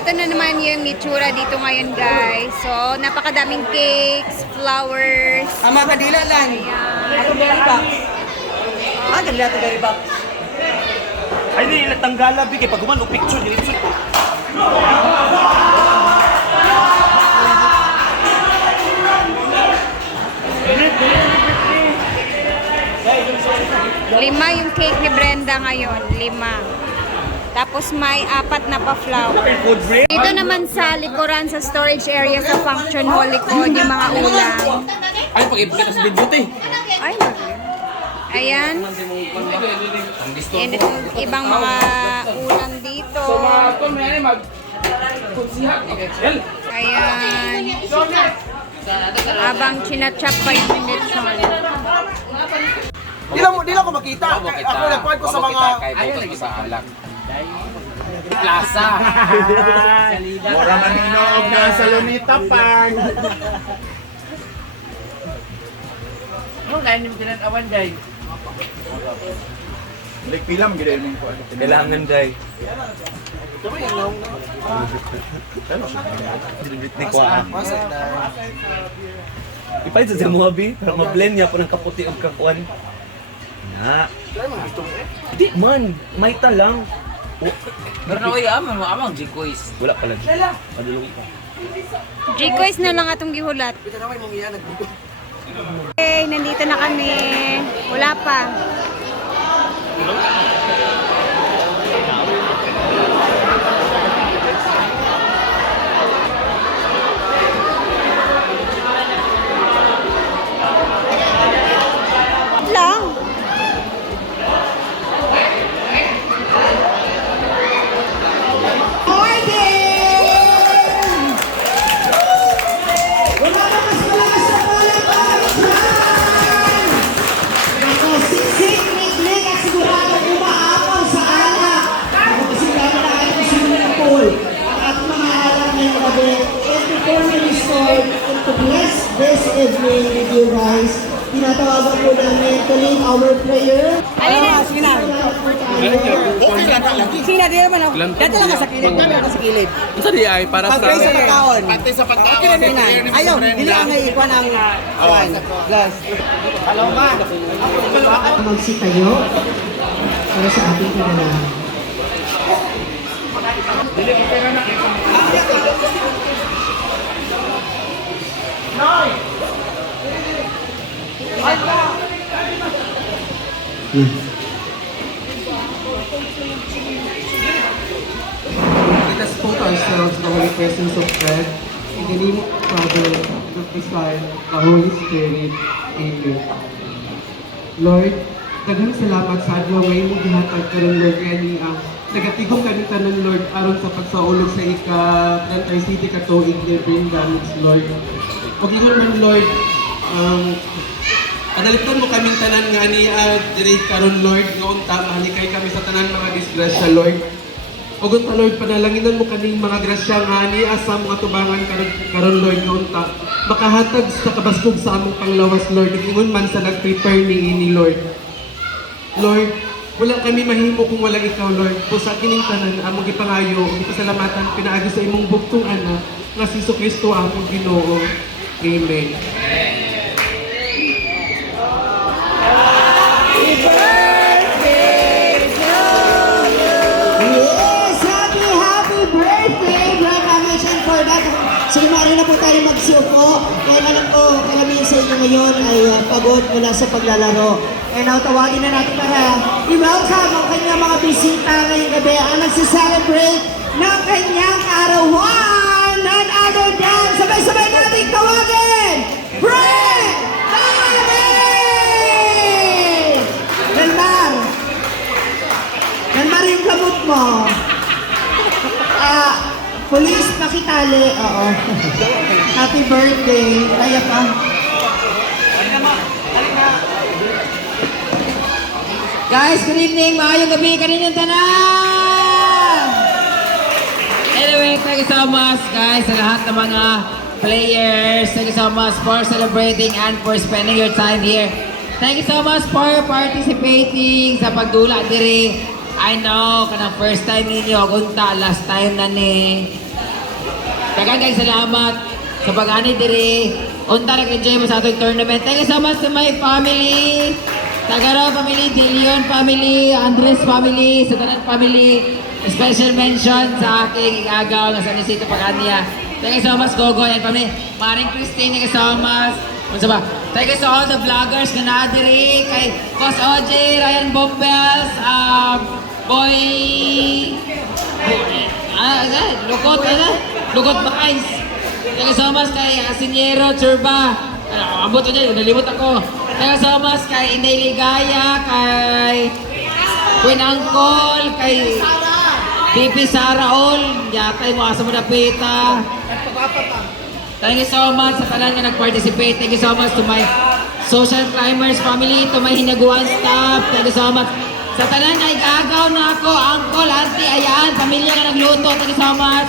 eto na naman yung itsura dito ngayon, guys. So, napakadaming cakes, flowers. Mga kadila lang. Ako berry box. Kadila ito berry box. Ay, hindi nila tanggala, bigay. Pag umano, picture, diretso ko. Lima yung cake ni Brenda ngayon. 5. Tapos may 4 na pa-flower. Dito naman sa likuran, sa storage area sa function hall likod, yung mga ulam. Ay, pag-ipagkita sa video, te. Ay, magaling. Ayan. Yan yung ibang mga ulam dito. Ayan. Habang chinachap pa yung lechon. Di lang ko makita. Ako nagkuhan ko sa mga... Plaza. Mura maninog na sa Lunita Park. Ano kaya niyo tinanawan, Day? Like pilam gid mo ko. Kailangan, Day. Dinibit ni Kwa. Ipalit sa mga bi, para ma-blend niya po ng kaputi o kakuan. Na. Di man, may talang. Pero naway amang G-Quiz. Wala pala. Padulong pa. G-Quiz na lang atong gihulat. Okay, nandito na kami. Wala pa. Lang. This evening with you guys, tinatawagan po namin to lead our prayer. Sige na. Sige na, di naman ako. Dati lang sa kilid. Dati lang sa kilid. Ito di ay para sa... Pag-pray sa pagkaon. Pati sa pagkaon. Okay na. Ayaw, dili ang ikuha ng glass. Paloma. Magsitayo para sa ating pinanahan. Let us put ourselves in the holy presence of God. In the name of the Father, of the Son, the Holy Spirit. Amen. Lord, daghang salamat sa adlaw ngayon mo gihatag karon Lord ani ang nagatigom kami tanan Lord aron sa pagsaulog sa Plantar City katuig ni damage Lord. Ug ingon man Lord, panalitan mo kaming tanan nga ani diri karon Lord nga unta mahalikay kami sa tanan mga disgrasya Lord. Ug ta Lord panalanginan mo kaning mga grasya nga ani asa mga tubangan karon Lord nga unta makahatag sa kabaskog sa among panglawas Lord ug ingon man sa nag-prepare niini Lord. Lord, wala kami mahimo kung wala ikaw Lord. Pusa kining tanan among gipangayo ug pasalamatan pinaagi sa imong bugtong anak nga si Jesucristo among Ginoo. Amen. Yes! Happy birthday! Congratulations for that. Sinumari na po tayo magsuko. Kaya alam ko, karamihan sa inyo ngayon ay pagod mula sa paglalaro. And now, tawagin na natin para i-welcome ang kanyang mga bisita ngayong gabi ang nagsiselebrate ng kanyang arawan. None other than, sabay-sabay natin tawagin! Brent David! Delmar yung gamot mo. Police, pakitali. Oo. Happy birthday. Kaya pa. Guys, good evening. Maayong gabi kaninyong tanan. Anyway, thank you so much guys sa lahat ng mga players. Thank you so much for celebrating and for spending your time here. Thank you so much for participating sa pagdula diri. I know, kanang first time ninyo, kunta, last time na ni. Daghang kayong salamat sa pag-ani diri. Unta nag-enjoy mo sa atong tournament. Thank you so much to my family. Tagaro family, De Leon family, Andres family, Satanan family. Special mention sa aking igagaw na San Isidro Pagania. Thank you so much, Gogo and family. Maring Christine, thank you so much. Unsa ba? Thank you to all the vloggers na nadiri kay Boss OJ, Ryan Bombels, Boy Lugot Bakais. Thank you so much kay Asinyero Churba. Ambot ko dyan, nalimot ako. Thank you so much kay Inday Ligaya, kay Queen Angkol, kay Pipi Saraol, yatay mo asa mo na pita. Thank you so much sa tanan nga nag-participate. Thank you so much to my social climbers family, to my hinaguan staff. Thank you so much. Sa tanan nga igagaw na ako, uncle, auntie, ayan, pamilya nga nagluto. Thank you so much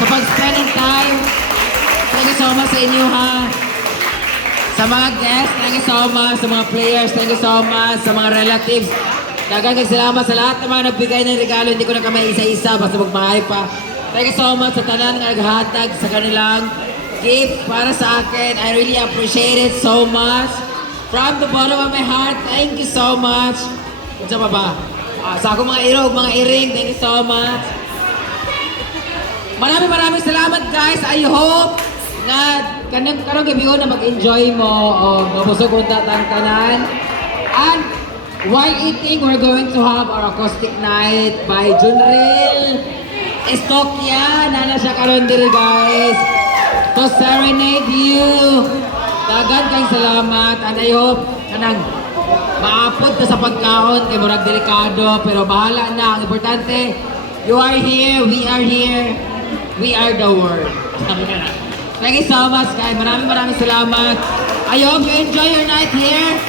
sa pag-spend ng time. Thank you so much sa inyo ha. Sa mga guests, thank you so much. Sa mga players, thank you so much. Sa mga relatives, daghang salamat sa lahat ng mga nagbigay ng regalo. Hindi ko na kamay isa-isa, basta magmahay pa. Thank you so much sa tanan nga naghatag sa kanilang gift para sa akin. I really appreciate it so much. From the bottom of my heart, thank you so much. Kunsa pa ba? Sa akong mga irog, mga iring, thank you so much. Maraming salamat guys. I hope na kanang gabi na mag-enjoy mo o mabusog kung tanan. And while eating, we're going to have our acoustic night by Junril Estokia. Nana siya karon diri guys. To serenade you. Dagan kayong salamat and I hope kanang maapod na sa pagkaon kay murag delikado pero bahala na. Ang importante, you are here, we are here, we are the world. Thank you so much guys. Maraming salamat. I hope you enjoy your night here.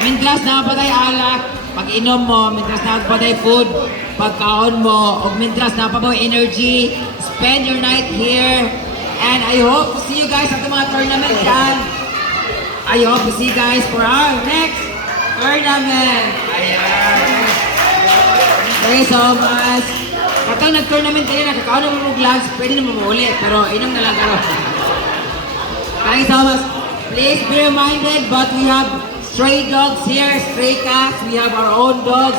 Mintras na patay alak, pag-inom mo, mintras na patay food, pagkaon mo, o mintras na pa mo energy, spend your night here. And I hope to see you guys at the mga tournament yan. I hope to see you guys for our next tournament. Ayan. Thank you so much. Katang nag-tournament kayo, nakakaon naman mo gloves, pwede naman mo ulit, pero inom na lang karo. Thank you so much. Please be reminded, but we have stray dogs here, stray cats, we have our own dogs.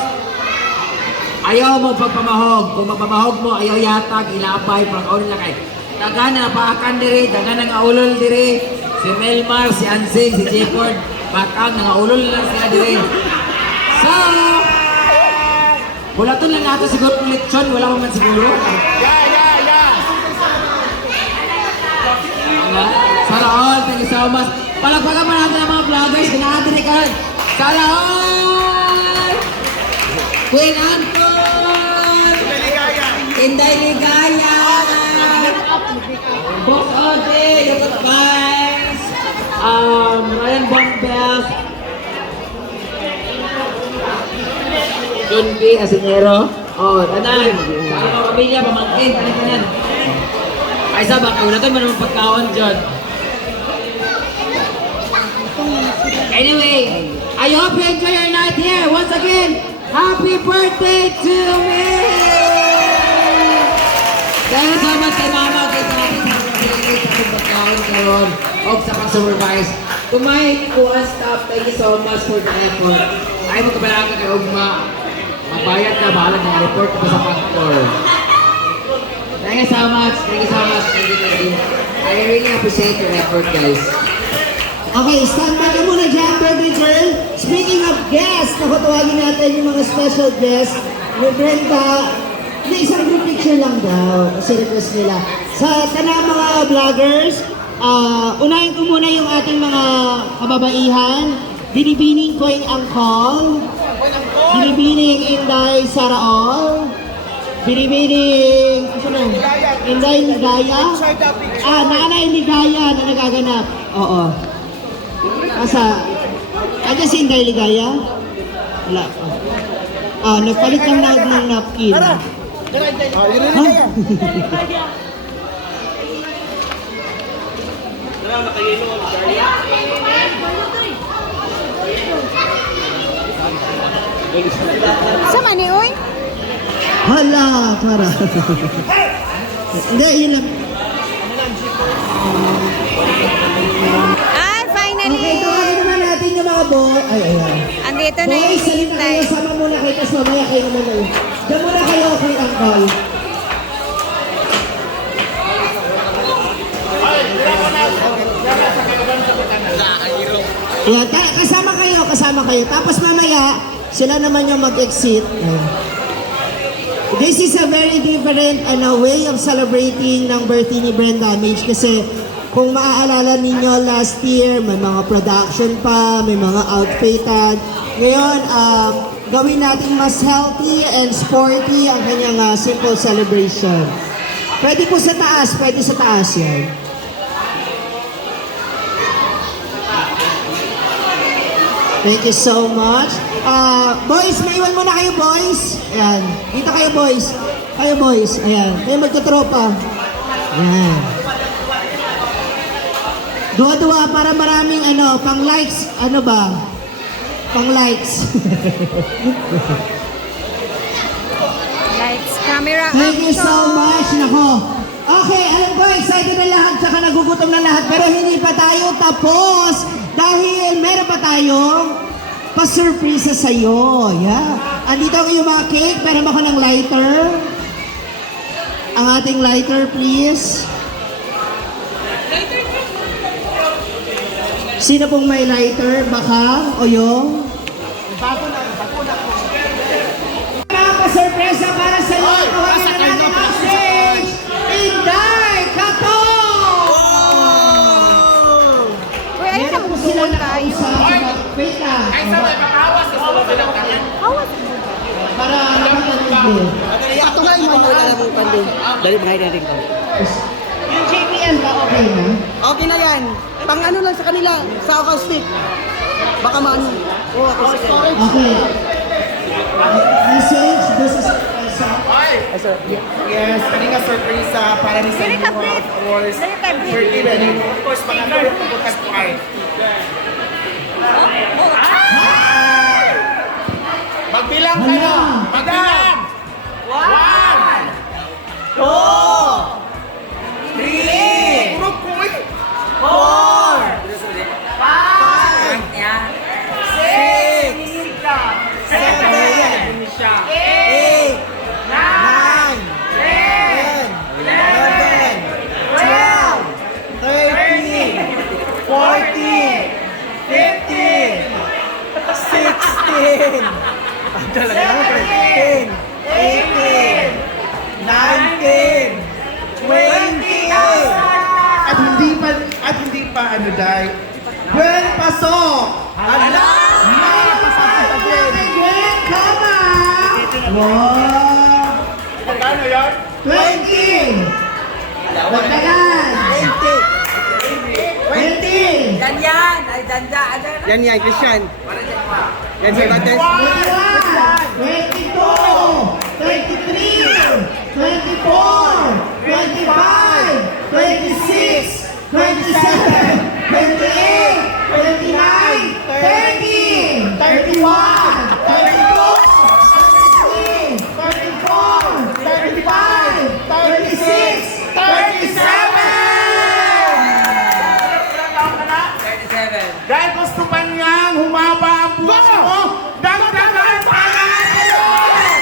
Ayaw mo pagpamahog. Kung magpamahog mo, ayaw yatag, ilapay, pag-aunin lang kayo. Dagan na napaakan diri, dagan na nga ulol diri. Si Melmar, si Ansing, si Jepord, bakang nga ulol lang sila diri. So, wala to lang nato siguro ng lechon, wala man siguro. Sana all, thank you so much. Palagpagan mo natin ang mga vloggers, ganahan diri ka. Sana all! Queen Angkol! Inday Ligaya! Boss Ode, Lugot Bakais, Ryan Bombels, John B. Asinyero, tanan, sa mga pamilya, pamangkin, tanan. Ay sa baka, wala tayo man pagkaon, John. Anyway, I hope you enjoy your night here. Once again, happy birthday to me! Dahil so much kay Mama, kay Tati, sa pagkaon karon o sa pag-supervise. To my kuwan staff, thank you so much for the effort. Ay mo kabalaga kay Ugma. Magbayad na, bahala na report ko sa factor. Thank you so much, thank you so much. Thank you. I really appreciate your effort, guys. Okay, stand by ka muna dyan, birthday girl. Speaking of guests, nakatawagin natin yung mga special guests. May Brenda, hindi, isang group picture lang daw, kasi request nila. Sa tanang mga vloggers, unahin ko muna yung ating mga kababaihan. Binibining Queen Angkol. Binibining Inday Saraol. Binibining, ano na? Inday Ligaya. Nanay Ligaya na nagaganap. Oo. Asa? Ano si Inday Ligaya? Wala. Nagpalit lang ng napkin. Sa mani, oy? Hala, Clara. Hindi, yun lang. Ay, finally! Okay, tawagin naman natin yung mga boy. Ay, ayan. Andito na yung Boys, halika hihintay. kayo. Sama muna kayo. Tapos mamaya kayo naman ulit. Diyan muna kayo, okay, Uncle. Ayan, kasama kayo. Tapos mamaya, sila naman yung mag-exit. Ayan. This is a very different way of celebrating ng birthday ni Brenda Mage kasi kung maaalala ninyo last year, may mga production pa, may mga outfitan. Ngayon, gawin natin mas healthy and sporty ang kanyang simple celebration. Pwede po sa taas, pwede sa taas yan. Thank you so much. Boys, maiwan muna kayo, boys. Ayan. Dito kayo, boys. Kayo, boys. Ayan. Kayo magkatropa. Ayan. Dua-dua para maraming pang likes. Ano ba? Pang likes. Lights, camera, Thank you so action! much. Nako. Okay, alam ko, excited na lahat, tsaka nagugutom na lahat. Pero hindi pa tayo tapos. Dahil meron pa tayong pa-surprise sa'yo. Yeah. Andito ang iyong mga cake. Pero ako ng lighter. Ang ating lighter, please. Sino pong may lighter? Baka? O yung? Mga pa-surpresa para sa iyo. Tawagin na natin ang stage. Inday Kato! Uy, ayun na magbubuhol tayo. Wait lang. Ay, sabay, makahawas. Hawas. Para nakapag-ibig. Ito nga yung mga nalalabutan din. Dali mga hinaring ko. Yung JPL ba okay na? Okay na yan. Pang ano lang sa kanila, sa acoustic. Baka maano. Oo, acoustic. Okay. Message, this is Yes, kaninga surprise para ni sa Dili ka, inyo, Brit. of course. Dili ka, Brit. Birthday ready. Of course, mga tulog po bukas po ay. Magbilang ka na! Magbilang! 1, 2, 3, puro ko eh! 18, 19, 20. At hindi pa ano dahil. Buen pasok! Ala! May pasok sa Gwen! Gwen, kama! Wow! Magkano yan? 20! Dagdagan! 20! Ganyan! Ay, danda! Yan yan, Christian. Yan si Bates. 22, 23, 24, 25, 26, 27, 28, 29, 30, 31, 32, 33, 34, 35, 36, 37! 37. Dahil gusto pa niyang humaba ang buhok mo, dagdagan pa natin!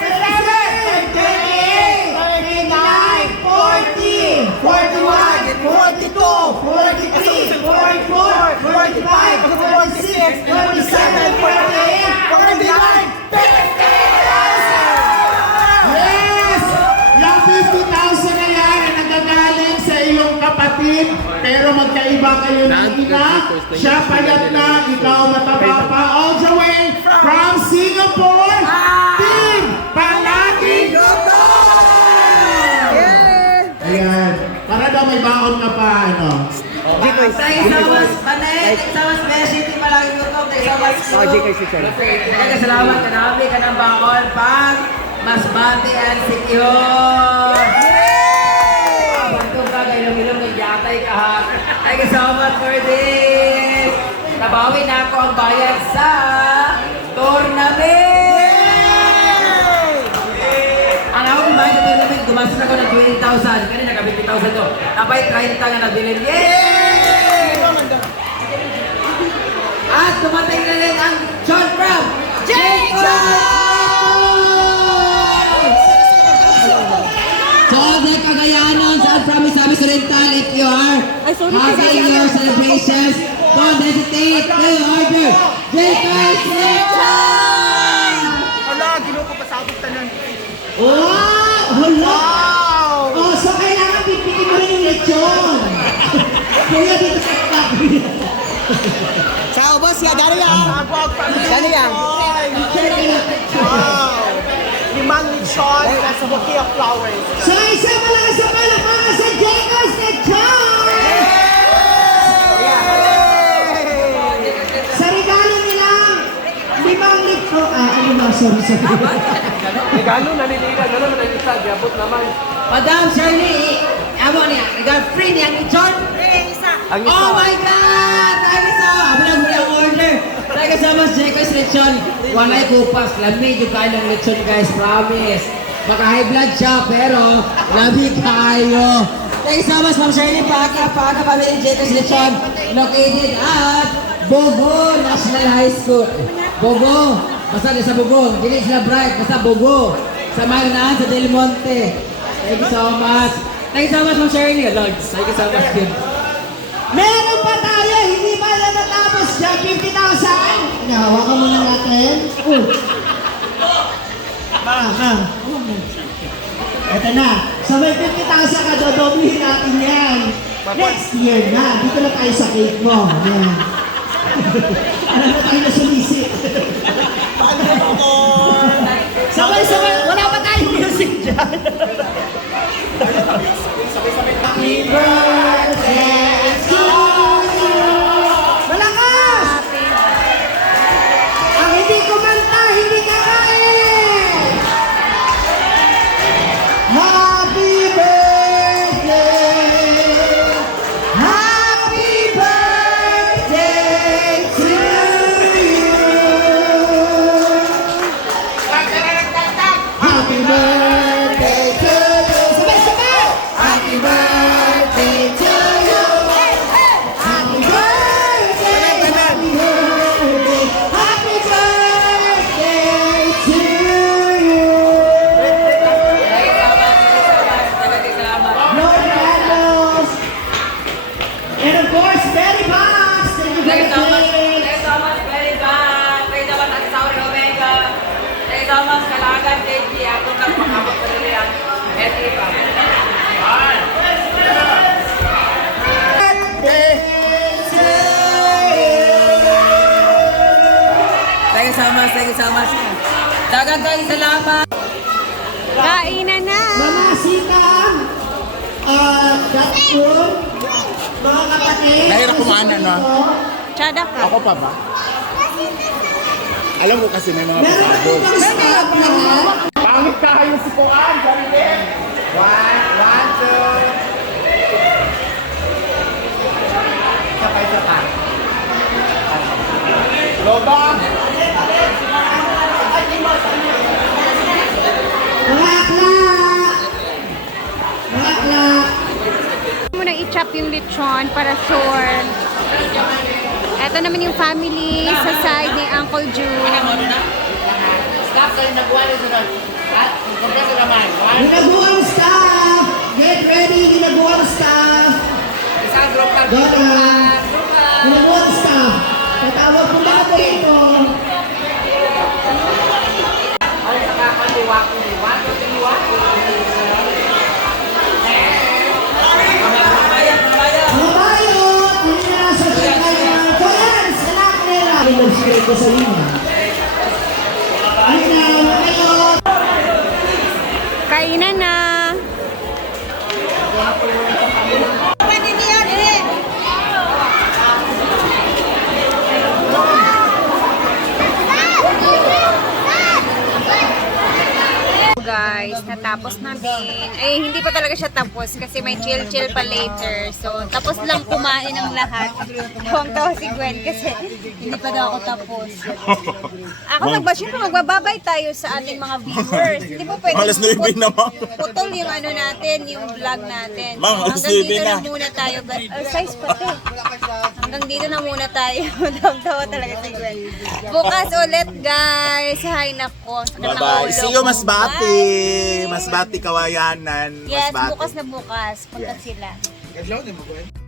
38, 39, 40, 41, 42, 43, 44, 45, 46, 47, 48, 49, 50,000! Yes! Yung 50,000 na yan ay nagagaling sa iyong kapatid, pero magkaiba kayo ng ina. Siya payat na, ikaw mataba pa. All the way from Singapore, Team Palagi Goto! Ayan. Para daw may baon ka pa, ano? Salamat ka namin ka ng baon pang mas bati and secure. Bantu ka kayo lumilong ng yatay ka ha. Thank you so much for this. Nabawi na ako ang bayad sa tournament. Ang ako bayad sa tournament, mas na ko ng 20,000. Kanina ka 50,000 to. Tapay 30 nga nabilin. Yay! At dumating na rin ang John from Jacob! So, the Cagayanon sa Promise Service Oriental, if you are having your celebrations, don't hesitate to order Jacob Lechon! Hala, ginuko pa sa abot tanan. Wow! Hala! Oh, so kailangan pipitin mo rin yung lechon. Kuya, dito sa top. Sa ubos, ya, dari yan. Dari yan. Wow! Limang lechon sa bouquet of flowers. So, isa palakpakan sa Jacob's Lechon! Sa regalo nilang 5 litro. Ano ba? Sorry. Regalo, naniligan na naman ang isa. Diabot naman. Madam Shirley, amo niya, nag-free niya ni John. Ang isa. Oh my God! Tayo sa, abang ang order. Tayo sa mas Jacob's Lechon. Walay kupas, lamig yung kain ng lechon guys, promise. Maka-high blood siya, pero lamig kayo. Tayo sa mas Ma'am Shirley, paaka pamilya Jacob's Lechon. Located at Bogo National High School. Bogo, basta di sa Bogo. Hindi sila bright, basta Bogo. Sa Maynaan, sa Del Monte. Thank you so much. Thank you so much, Ma'am Shirley. Lord, thank you so much, kid. Meron pa tayo, hindi pa na natapos dyan, 50,000. Hawakan mo na natin. Ito na. So may 50,000 ka, dodoblihin natin yan. Next year na. Dito na tayo sa cake mo. Yan. Ano na tayo na sumisit. Sabay. Wala pa tayong music dyan. Happy birthday to you. Malakas! Ang hindi kumanta, hindi kakain. Happy birthday. Happy birthday to you. Happy birthday to you. Sabay! Happy birthday to you. Happy birthday. Happy birthday. Happy birthday to you. Lord Ramos. And of course, Betty Box. Thank you very much. Thank you so much, very bad. Thank you so much, Sauri Omega. Thank you so much, Kalagan, KG. Ako kang pakabot ko rin yan. Happy pa. Thank you so much. Dagang salamat. Kainan na! Mama Sita, Dapur, mga kapatid. Nahirap kumain no? Tsada ka. Ako pa ba? Alam mo kasi may mga Meron na po pasabog. bang staff lahat? Pangit kayo si Kuan, sabi din. One, two. Sabay. Loba. Mga akla. Muna i-chop yung lechon para sure. Ito naman yung family sa side ni Uncle June. Ginabuang staff. Get ready, ginabuang staff. Ginabuang staff. Tatawag po ba ako ito? Mga bayo, hindi na sa Chicago. Koyans, anak nila. Ay, nag-share ko sa inyo. Ay na, kayo. Kainan na! Guys, natapos natapos namin. Ay, hindi pa talaga siya tapos kasi may chill-chill pa later. So, tapos lang kumain ng lahat. Tawang-tawa si Gwen kasi hindi pa daw ako tapos. Ako syempre magbababay tayo sa ating mga viewers. Hindi po pwede Alas 9 naman. putol yung ano natin, yung vlog natin. Ma'am, alas Hanggang dito 9 na na. muna tayo. Size pati. Hanggang dito na muna tayo. Tawang-tawa talaga si Gwen. Bukas ulit guys. Hay nako. Sakit ng Bye-bye. ulo See you, ko. Masbati. Bye. Masbati, Kawayanan. Yes, Masbati. bukas na bukas. Punta sila.